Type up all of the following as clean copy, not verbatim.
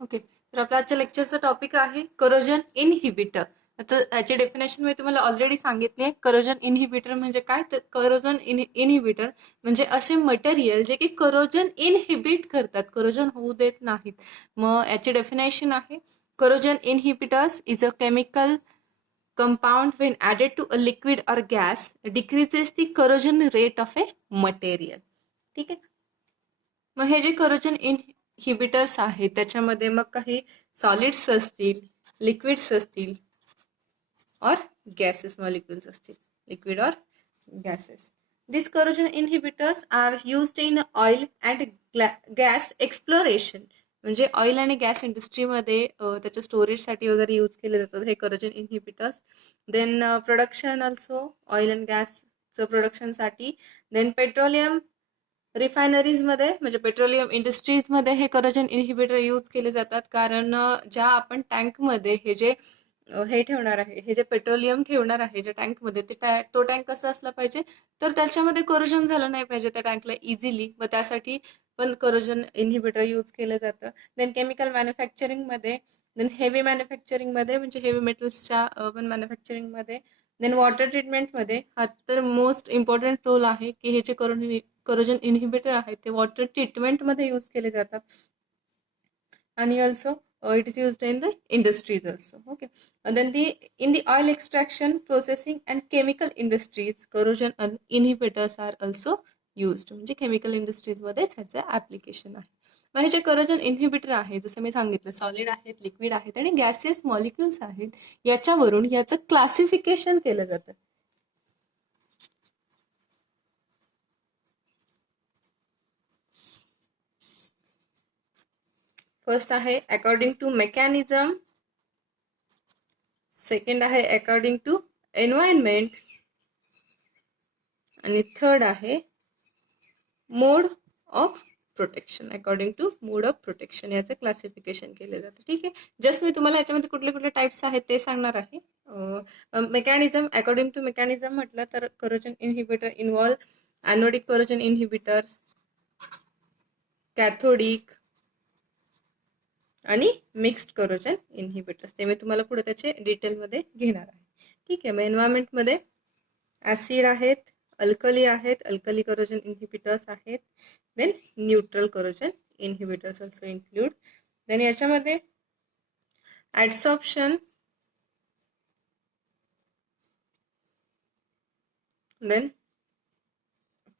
Okay, तर आपल्या आजच्या लेक्चरचा टॉपिक आहे करोजन इनहिबिटर. तर याची डेफिनेशन मी तुम्हाला ऑलरेडी सांगितली आहे. करोजन इनहिबिटर म्हणजे काय? तर करोजन इनहिबिटर म्हणजे असे मटेरियल जे की करोजन इनहिबिट करतात, करोजन होऊ देत नाहीत. मग याची डेफिनेशन आहे, corrosion inhibitors is a chemical compound when added to a liquid or gas decreases the corrosion rate of a material. ठीक आहे. मग हे जे करोजन इनहिबिटर्स आहेत त्याच्यामध्ये मग काही सॉलिड्स असतील, लिक्विड्स असतील और गॅसेस मॉलिक्युल्स असतील, लिक्विड और gases. These corrosion inhibitors are used in oil and gas exploration. म्हणजे ऑइल आणि गॅस इंडस्ट्रीमध्ये त्याच्या स्टोरेजसाठी वगैरे यूज केले जातात हे corrosion inhibitors. Then production also oil and गॅसचं प्रोडक्शनसाठी. देन पेट्रोलियम रिफायनरीजमध्ये म्हणजे पेट्रोलियम इंडस्ट्रीजमध्ये हे करोजन इनहिबिटर यूज केले जातात. कारण ज्या आपण टँकमध्ये हे जे हे ठेवणार आहे, हे जे पेट्रोलियम ठेवणार आहे ज्या टँकमध्ये, तो टँक कसा असला पाहिजे, तर त्याच्यामध्ये करोजन झालं नाही पाहिजे त्या टँकला इझिली. व त्यासाठी पण करोजन इनहिबिटर यूज केलं जातं. देन केमिकल मॅन्युफॅक्चरिंगमध्ये, देन हेवी मॅन्युफॅक्चरिंगमध्ये म्हणजे हेवी मेटल्सच्या पण मॅन्युफॅक्चरिंगमध्ये, देन वॉटर ट्रीटमेंटमध्ये. हा तर मोस्ट इम्पॉर्टंट रोल आहे की हे जे करोजन इनहिबिटर आहेत ते वॉटर ट्रीटमेंटमध्ये यूज केले जातात. आणि also it is used in the industries also. Okay, and then in the oil extraction, processing and chemical industries corrosion inhibitors are also used. म्हणजे केमिकल इंडस्ट्रीज मध्ये ह्याचे ऍप्लिकेशन आहे. मग हे जे करोजन इनहिबिटर आहे, जसं मी सांगितलं, सॉलिड आहेत, लिक्विड आहेत आणि गॅसियस मॉलिक्युल्स आहेत, याच्यावरून याचं क्लासिफिकेशन केलं जातं. फर्स्ट आहे अकॉर्डिंग टू मेकॅनिझम, सेकंड आहे अकॉर्डिंग टू एन्व्हायरमेंट आणि थर्ड आहे mode of protection. According to mode of protection याचं क्लासिफिकेशन केलं जातं. ठीक आहे, जस्ट मी तुम्हाला याच्यामध्ये कुठले कुठले टाइप्स आहेत ते सांगणार आहे. मेकॅनिझम, अकॉर्डिंग टू मेकॅनिझम म्हटलं तर corrosion inhibitor involve anodic corrosion inhibitors, cathodic आणि मिक्स्ड करोजन इनहिबिटर्स. ते मी तुम्हाला पुढे त्याचे डिटेलमध्ये घेणार आहे. ठीक आहे, मग एन्व्हायरमेंटमध्ये ऍसिड आहेत, अल्कली आहेत, अल्कली करोजन इनहिबिटर्स आहेत. Then neutral corrosion inhibitors also include. Then याच्यामध्ये ऍडसॉर्प्शन, देन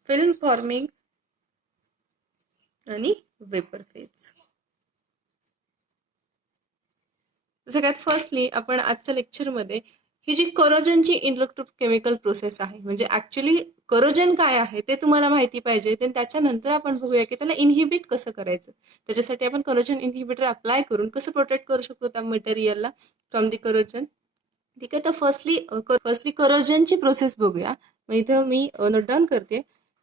फिल्म फॉर्मिंग आणि वेपर फेज. सगळ्यात फर्स्टली आपण आजच्या लेक्चरमध्ये ही जी करोजनची इलेक्ट्रोकेमिकल प्रोसेस आहे, म्हणजे ऍक्च्युली करोजन काय आहे ते तुम्हाला माहिती पाहिजे. त्याच्यानंतर आपण बघूया की त्याला इनहिबिट कसं करायचं. त्याच्यासाठी आपण करोजन इनहिबिटर अप्लाय करून कसं प्रोटेक्ट करू शकतो त्या मटेरियलला फ्रॉम दी करोजन. ठीक आहे, तर फर्स्टली करोजनची प्रोसेस बघूया. मग इथं मी नोट डाऊन करते,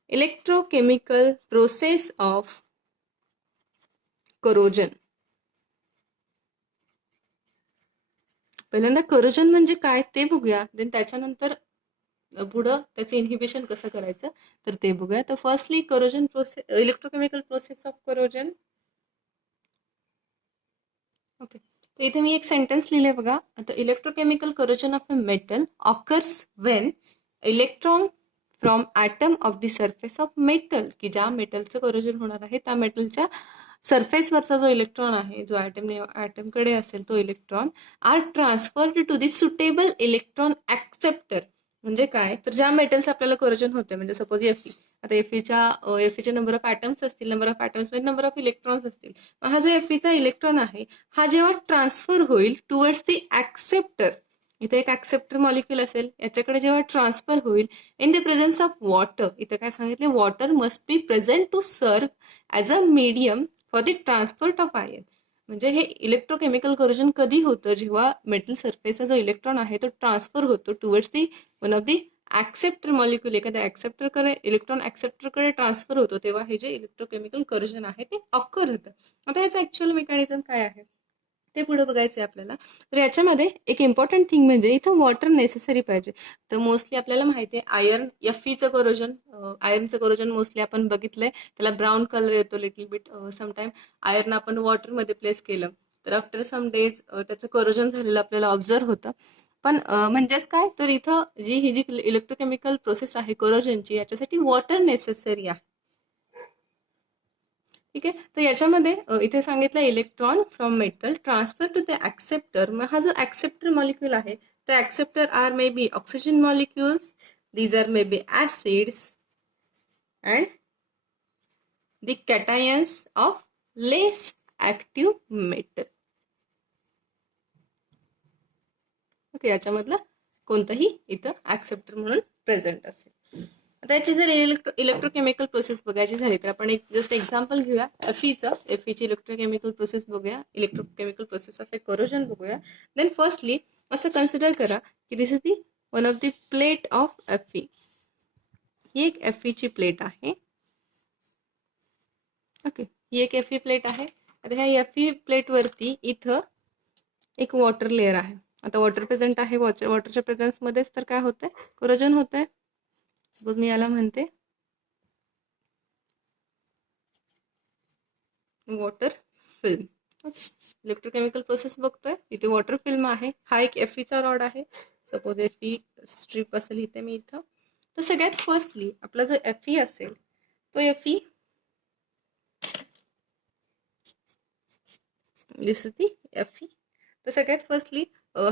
इलेक्ट्रोकेमिकल प्रोसेस ऑफ करोजन. पहिल्यांदा करोजन म्हणजे काय ते बघूया, देन त्याच्यानंतर पुढं त्याचं इनहिबिशन कसं करायचं तर ते बघूया. तर firstly corrosion process, electrochemical process of corrosion. Okay, तर इथे मी एक सेंटेन्स लिहिले बघा. आता electrochemical corrosion of a metal occurs when electron from atom of the surface of metal, की ज्या मेटलचं करोजन होणार आहे त्या मेटलच्या सरफेसवरचा जो इलेक्ट्रॉन आहे, जो ॲटमकडे असेल तो electron, are transferred to the suitable electron acceptor. म्हणजे काय, तर ज्या मेटल्स आपल्याला करोजन होते, म्हणजे सपोज एफई, आता एफईचे नंबर ऑफ ॲटम्स असतील, नंबर ऑफ ॲटम्स म्हणजे नंबर ऑफ इलेक्ट्रॉन्स असतील. हा जो एफईचा इलेक्ट्रॉन आहे हा जेव्हा ट्रान्सफर होईल टुवर्ड्स दी ॲक्सेप्टर, इथे एक ॲक्सेप्टर मॉलिक्युल असेल, याच्याकडे जेव्हा ट्रान्सफर होईल in the presence of water, इथे काय सांगितले, water must be present to serve as a medium for the transport of ion. म्हणजे हे इलेक्ट्रोकेमिकल करोजन कधी होतं, जेव्हा मेटल सरफेसचा जो इलेक्ट्रॉन आहे तो ट्रान्सफर होतो towards the one of the acceptor molecule, एखाद्या ॲक्सेप्टरकडे इलेक्ट्रॉन ॲक्सेप्टरकडे ट्रान्सफर होतो, तेव्हा हे जे इलेक्ट्रोकेमिकल करोजन आहे ते ऑकर होतं. आता याचं ॲक्च्युअल मेकॅनिझम काय आहे ते पुढे बघायचं आहे आपल्याला. तर याच्यामध्ये एक इम्पॉर्टंट थिंग म्हणजे इथं वॉटर नेसेसरी पाहिजे. तर मोस्टली आपल्याला माहिती आहे आयर्न, एफईचं करोजन, आयर्नचं करोजन मोस्टली आपण बघितलंय, त्याला ब्राऊन कलर येतो लिटिल बिट. समटाईम आयर्न आपण वॉटरमध्ये प्लेस केलं तर आफ्टर सम डेज त्याचं करोजन झालेलं आपल्याला ऑब्झर्व होतं. पण म्हणजेच काय, तर इथं ही जी इलेक्ट्रोकेमिकल प्रोसेस आहे करोजनची, याच्यासाठी वॉटर नेसेसरी आहे. ठीक आहे. तर याच्यामध्ये इथे सांगितलं electron from metal transfer to the acceptor. मग हा जो ऍक्सेप्टर मॉलिक्यूल आहे, तर acceptor are may be oxygen molecules, these are maybe acids and the cations of less active metal. Okay, याच्यामधलं कोणतंही इथं ऍक्सेप्टर म्हणून प्रेझेंट असेल. आता याची जर इलेक्ट्रोकेमिकल प्रोसेस बघायची झाली तर आपण एक जस्ट एक्झाम्पल घेऊया एफईचं. एफईची इलेक्ट्रोकेमिकल प्रोसेस बघूया, electrochemical process of a corrosion बघूया. देन फर्स्टली असं कन्सिडर करा की this is the one of the plate of FE. ही एक एफईची प्लेट आहे. ओके, ही एक एफई प्लेट आहे. आता ह्या एफई प्लेटवरती इथं एक वॉटर लेअर आहे. आता वॉटर प्रेझेंट आहे, वॉटरच्या प्रेझेन्समध्येच तर काय होतंय, कोरोजन होतंय. सपोज मी याला म्हणते वॉटर फिल्म. इलेक्ट्रोकेमिकल प्रोसेस बघतोय, इथे वॉटर फिल्म आहे. हा एक एफईचा रॉड आहे. सपोज एफई स्ट्रीप असेल इथे मी इथं. तर सगळ्यात फर्स्टली आपला जो एफई असेल तो एफई दिसती एफई. तर सगळ्यात फर्स्टली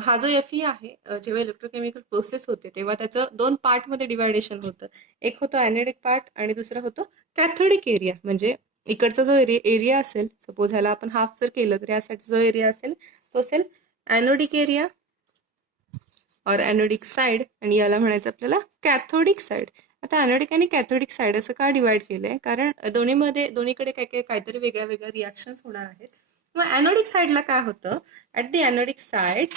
हा जो एफई आहे, जेव्हा इलेक्ट्रोकेमिकल प्रोसेस होते तेव्हा त्याचं दोन पार्टमध्ये डिवायडेशन होतं. एक होतं ॲनोडिक पार्ट आणि दुसरा होतो कॅथोडिक एरिया. म्हणजे इकडचा जो एरिया असेल, सपोज ह्याला आपण हाफ जर केलं तर यासाठी जो एरिया असेल तो असेल ॲनोडिक एरिया और ॲनोडिक साइड, आणि याला म्हणायचं आपल्याला कॅथोडिक साइड. आता ॲनोडिक आणि कॅथोडिक साइड असं का डिवाइड केलंय, कारण दोन्हीकडे काहीतरी वेगळ्या वेगळ्या रिॲक्शन्स होणार आहेत. मग ॲनोडिक साइडला काय होतं, at the anodic side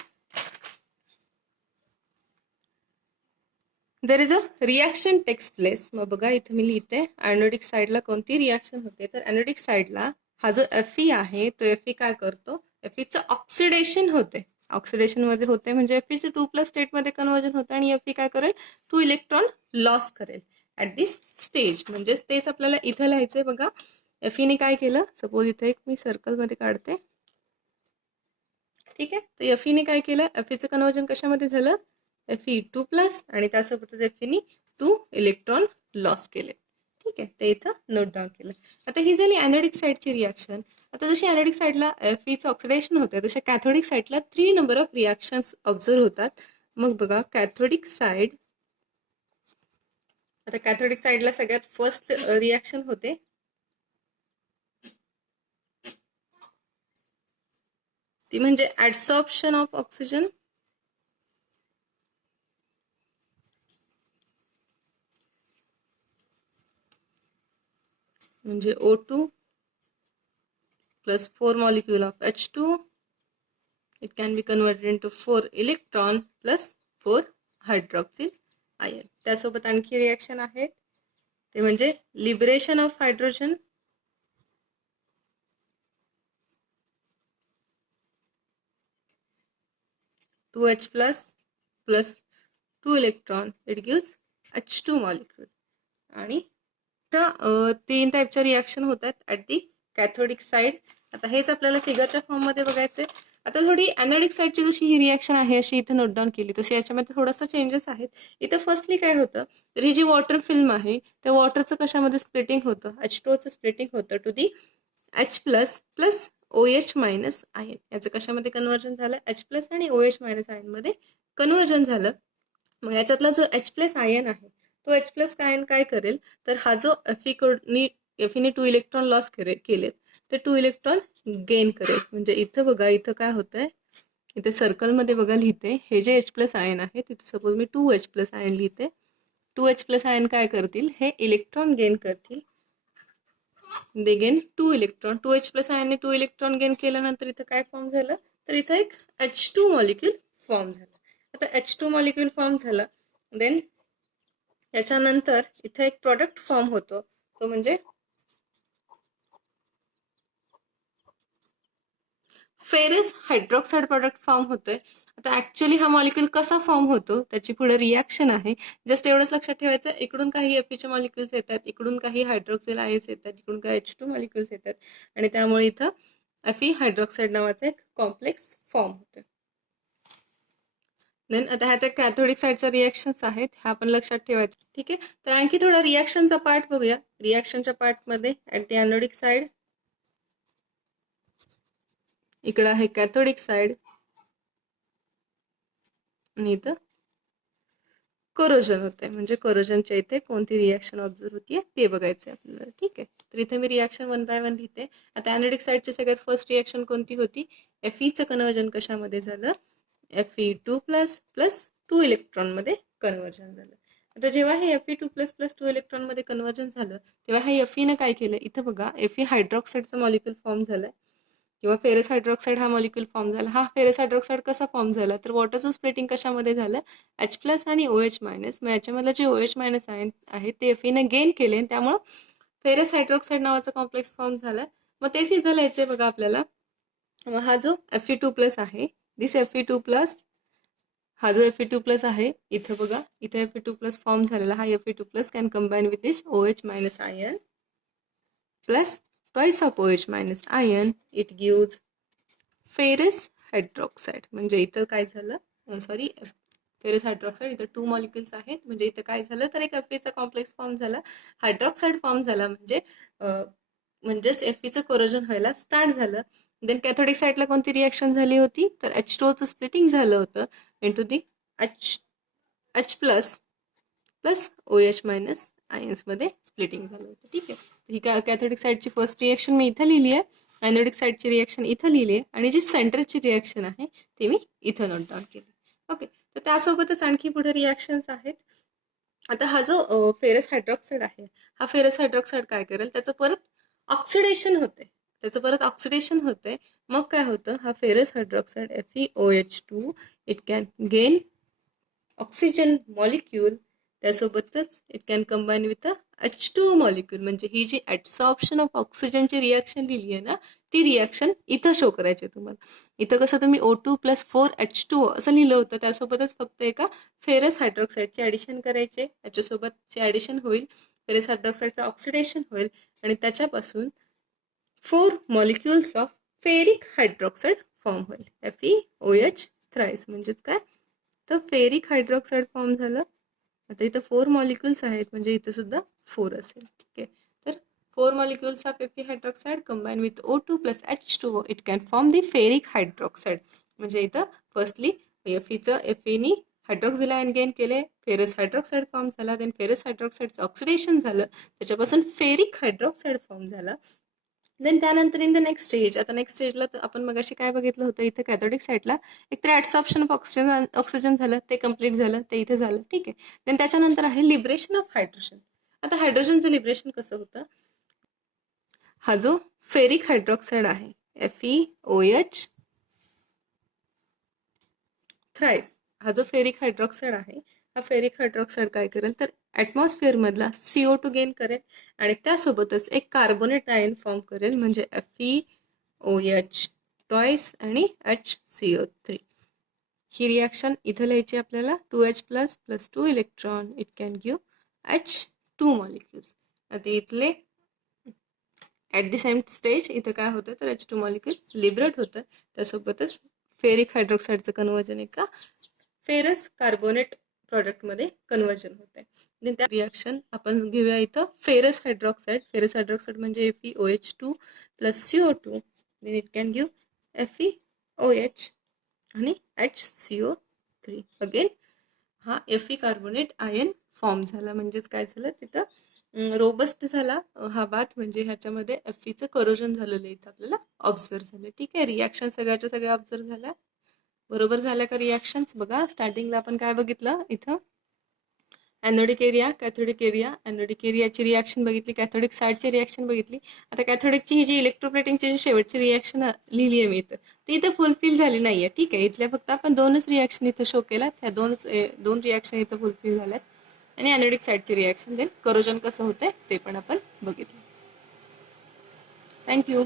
there is a reaction takes place. मग बघा इथे मी लिहिते ॲनोडिक साइडला कोणती रिॲक्शन होते, तर ॲनोडिक साइडला हा जो एफई आहे तो एफई काय करतो, एफईचं ऑक्सिडेशन होते. ऑक्सिडेशन मध्ये होते म्हणजे एफईचं 2+ स्टेटमध्ये कन्वर्जन होतं आणि एफई काय करेल, 2 इलेक्ट्रॉन लॉस करेल ॲट दिस स्टेज. म्हणजेच तेच आपल्याला इथं लिहायचंय. बघा एफईने काय केलं, सपोज इथे एक मी सर्कलमध्ये काढते. ठीक आहे, तर एफईने काय केलं, एफईचं कन्वर्जन कशामध्ये झालं, एफई 2+ आणि त्यासोबतच एफईने 2 इलेक्ट्रॉन लॉस केले. ठीक आहे, ते इथं नोट डाऊन केलं. आता ही झाली ॲनोडिक साइडची रिॲक्शन. आता जशी ॲनोडिक साइडला एफईचं ऑक्सिडेशन होतं तशा कॅथोडिक साइडला 3 नंबर ऑफ रिॲक्शन्स ऑब्झर्व होतात. मग बघा कॅथोडिक साइड, आता कॅथोडिक साइडला सगळ्यात फर्स्ट रिॲक्शन होते ती म्हणजे ऍडसॉर्प्शन ऑफ ऑक्सिजन. म्हणजे O2 plus 4 molecule of H2, it can be converted into 4 electron plus 4 hydroxyl ion. त्यासोबत आणखी रिॲक्शन आहेत ते म्हणजे liberation of hydrogen, H plus 2 electron, it gives H2 molecule. आणि 3 टाईपच्या रिॲक्शन होतात ॲट दी कॅथोडिक साइड. आता हेच आपल्याला फिगरच्या फॉर्ममध्ये बघायचे. आता थोडी ॲनोडिक साइडची जशी ही रिॲक्शन आहे अशी इथे नोट डाऊन केली, तशी याच्यामध्ये थोडासा चेंजेस आहेत. इथं फर्स्टली काय होतं, तर ही जी वॉटर फिल्म आहे त्या वॉटरचं कशामध्ये स्प्लिटिंग होतं, H2चं स्प्लिटिंग होतं to the H plus OH minus ion. याचं कशामध्ये कन्वर्जन झालं, H+ आणि OH मायनस आयन मध्ये कन्वर्जन झालं. मग याच्यातला जो H+ आयन आहे तो H+ आयन काय करेल, तर हा जो एफईने 2 इलेक्ट्रॉन लॉस केलेत ते 2 इलेक्ट्रॉन गेन करेल. म्हणजे इथं बघा, इथं काय होतंय, इथे सर्कलमध्ये बघा लिहिते, हे जे H+ आयन आहे तिथे सपोज मी 2H+ आयन लिहिते. 2H+ आयन काय करतील, हे इलेक्ट्रॉन गेन करतील. दे gain 2 electron. 2H+ आयनने 2 electron gain केल्यानंतर इथं काय फॉर्म झालं, तर इथं एक H2 मॉलिक्यूल फॉर्म झाला. आता H2 मॉलिक्यूल फॉर्म झाला, देन याच्यानंतर इथे एक प्रोडक्ट फॉर्म होतो, तो म्हणजे फेरस हायड्रॉक्साइड प्रोडक्ट फॉर्म होतोय. आता ऍक्च्युअली हा मॉलिक्यूल कसा फॉर्म होतो त्याची पुढे रिॲक्शन आहे. जस्ट एवढंच लक्षात ठेवायचं, इकडून काही एफईचे मॉलिक्युल्स येतात, इकडून काही हायड्रॉक्सिल आयन्स येतात, इकडून काही H2 मॉलिक्युल्स येतात आणि त्यामुळे इथं Fe हायड्रॉक्साईड नावाचा एक कॉम्प्लेक्स फॉर्म होते. देन आता ह्या त्या कॅथोडिक साईडच्या रिॲक्शन्स आहेत, ह्या आपण लक्षात ठेवायच्या. ठीक आहे, तर आणखी थोडा रिॲक्शनचा पार्ट बघूया. रिॲक्शनच्या पार्टमध्ये ॲट द एनोडिक साईड इकडं आहे कॅथोडिक साईड आणि इथं कोरोजन होते. म्हणजे कोरोजनच्या इथे कोणती रिॲक्शन ऑब्झर्व होतीये ते बघायचं आहे आपल्याला. ठीक आहे, तर इथे मी रिॲक्शन 1 बाय 1 लिहिते. आता एनोडिक साईडची सगळ्यात फर्स्ट रिॲक्शन कोणती होती? Feचं कन्वर्जन कशामध्ये झालं? Fe2 प्लस प्लस 2 इलेक्ट्रॉनमध्ये कन्वर्जन झालं. आता जेव्हा हे Fe2 प्लस प्लस 2 इलेक्ट्रॉनमध्ये कन्वर्जन झालं तेव्हा हे Feनं काय केलं? इथं बघा Fe हायड्रॉक्साईडचा मॉलिक्यूल फॉर्म झालाय किंवा फेरस हायड्रॉक्साईड हा मॉलिक्यूल फॉर्म झाला. हा फेरस हायड्रॉक्साईड कसा फॉर्म झाला? तर वॉटरचं स्प्लिटिंग कशामध्ये झालं? H प्लस आणि OH मायनस. मग याच्यामधलं जे OH मायनस आहे ते Feनं गेन केले, त्यामुळं फेरस हायड्रॉक्साईड नावाचा कॉम्प्लेक्स फॉर्म झाला. मग तेच इथं लिहायचंय बघा आपल्याला. मग हा जो Fe2 प्लस आहे, दिस Fe2 प्लस, हा जो Fe2 प्लस आहे इथं बघा, इथे Fe2 प्लस फॉर्म झालेला हा Fe2 plus can combine with this OH minus ion plus twice of OH minus ion, it gives ferrous hydroxide. म्हणजे इथं काय झालं? सॉरी, फेरस हायड्रॉक्साईड, इथं 2 मॉलिक्युल्स आहेत. म्हणजे इथं काय झालं? तर एक Feचा कॉम्प्लेक्स फॉर्म झाला, हायड्रॉक्साईड फॉर्म झाला, म्हणजेच Feचं कोरोजन व्हायला स्टार्ट झालं. देन कॅथोडिक साईडला कोणती रिॲक्शन झाली होती? तर H2Oचं स्प्लिटिंग झालं होतं into the H plus plus OH minus आयन्समध्ये स्प्लिटिंग झालं होतं. ठीक आहे, ही कॅथोडिक साईडची फर्स्ट रिॲक्शन मी इथं लिहिली आहे, एनोडिक साईडची रिॲक्शन इथं लिहिली आहे आणि जी सेंटरची रिॲक्शन आहे ती मी इथं नोट डाऊन केली. ओके, तर त्यासोबतच आणखी पुढे रिॲक्शन्स आहेत. आता हा जो फेरस हायड्रॉक्साईड आहे, हा फेरस हायड्रॉक्साईड काय करेल? त्याचं परत ऑक्सिडेशन होते. मग काय होतं? हा ferrous hydroxide FeOH2 it can gain oxygen molecule, त्यासोबतच it can combine with a H2O molecule. म्हणजे ही जी ऍब्सॉर्प्शन ऑफ ऑक्सिजनची रिॲक्शन लिहिली आहे ना, ती रिॲक्शन इथं शो करायची तुम्हाला. इथं कसं तुम्ही O2 प्लस 4H2O असं लिहिलं होतं, त्यासोबतच फक्त एका फेरस हायड्रॉक्साईडचे ॲडिशन करायचे, याच्यासोबतचे ॲडिशन होईल, फेरस हायड्रॉक्साईडचं ऑक्सिडेशन होईल आणि त्याच्यापासून 4 molecules of ferric hydroxide form होईल, FeOH थ्राईस. म्हणजेच काय? तर फेरिक हायड्रॉक्साईड फॉर्म झालं. आता इथं 4 मॉलिक्युल्स आहेत, म्हणजे इथं सुद्धा 4 असेल. ठीक आहे, तर 4 molecules of Fe hydroxide combine with O2 plus H2O it can form the ferric hydroxide. म्हणजे इथं फर्स्टली Feनी हायड्रॉक्सिल आयन गेन केले, फेरस हायड्रॉक्साईड फॉर्म झाला, देन फेरस हायड्रॉक्साईडचं ऑक्सिडेशन झालं, त्याच्यापासून फेरिक हायड्रॉक्साईड फॉर्म झाला. देन त्यानंतर इन द नेक्स्ट स्टेज, आता next स्टेजला आपण मगाशी काय बघितलं होतं? इथे कॅथोडिक साईडला एक तर ऍब्सॉर्प्शन ऑफ ऑक्सिजन झालं, ते कम्प्लीट झालं, ते इथे झालं. ठीक आहे, देन त्याच्यानंतर आहे लिबरेशन ऑफ हायड्रोजन. आता हायड्रोजनचं लिबरेशन कसं होतं? हा जो फेरिक हायड्रॉक्साईड आहे FeOH थ्राईस, हा जो फेरिक हायड्रॉक्साईड आहे, हा फेरिक हायड्रॉक्साईड काय करेल? तर ॲटमॉस्फिअर मधला CO2 गेन करेल आणि त्यासोबतच एक कार्बोनेट आयन फॉर्म करेल, म्हणजे FeOH ट्वाईस आणि HCO3. ही रिॲक्शन इथं लिहायची आपल्याला. 2H plus plus 2 electron it can give H2 molecules. आता इथले ॲट द सेम स्टेज इथं काय होतं? तर H2 मॉलिक्यूल लिबरेट होतं, त्यासोबतच फेरिक हायड्रॉक्साईडचं कन्वर्जन एका फेरस कार्बोनेट प्रॉडक्टमध्ये कन्वर्जन होते. देन त्या रिॲक्शन आपण घेऊया इथं फेरस हायड्रॉक्साईड म्हणजे FeOH2 plus CO2, then it can give FeOH आणि HCO3. अगेन हा Fe कार्बोनेट आयन फॉर्म झाला. म्हणजेच काय झालं? तिथं रोबस्ट झाला हा बाथ, म्हणजे ह्याच्यामध्ये Feचं करोजन झालेलं इथं आपल्याला ऑब्झर्व झालं. ठीक आहे, रिॲक्शन सगळ्याच्या सगळ्या ऑब्झर्व झाल्या. बरोबर झाल्या का रिॲक्शन्स? बघा, स्टार्टिंगला आपण काय बघितलं? इथं anodic area, cathodic area, anodic एरियाची रिॲक्शन बघितली, कॅथोडिक साईडची रिॲक्शन बघितली. आता कॅथोडिकची ही जी इलेक्ट्रोप्लेटिंगची जी शेवटची रिॲक्शन लिहिली आहे मी इथं, ती इथं फुलफिल झाली नाहीये. ठीक आहे, इथल्या फक्त आपण 2च रिॲक्शन इथं शो केल्यात, ह्या 2 रिॲक्शन इथं फुलफिल झाल्यात. आणि एनोडिक साईडची रिॲक्शन, देन करोजन कसं होतंय ते पण आपण बघितलं. थँक्यू.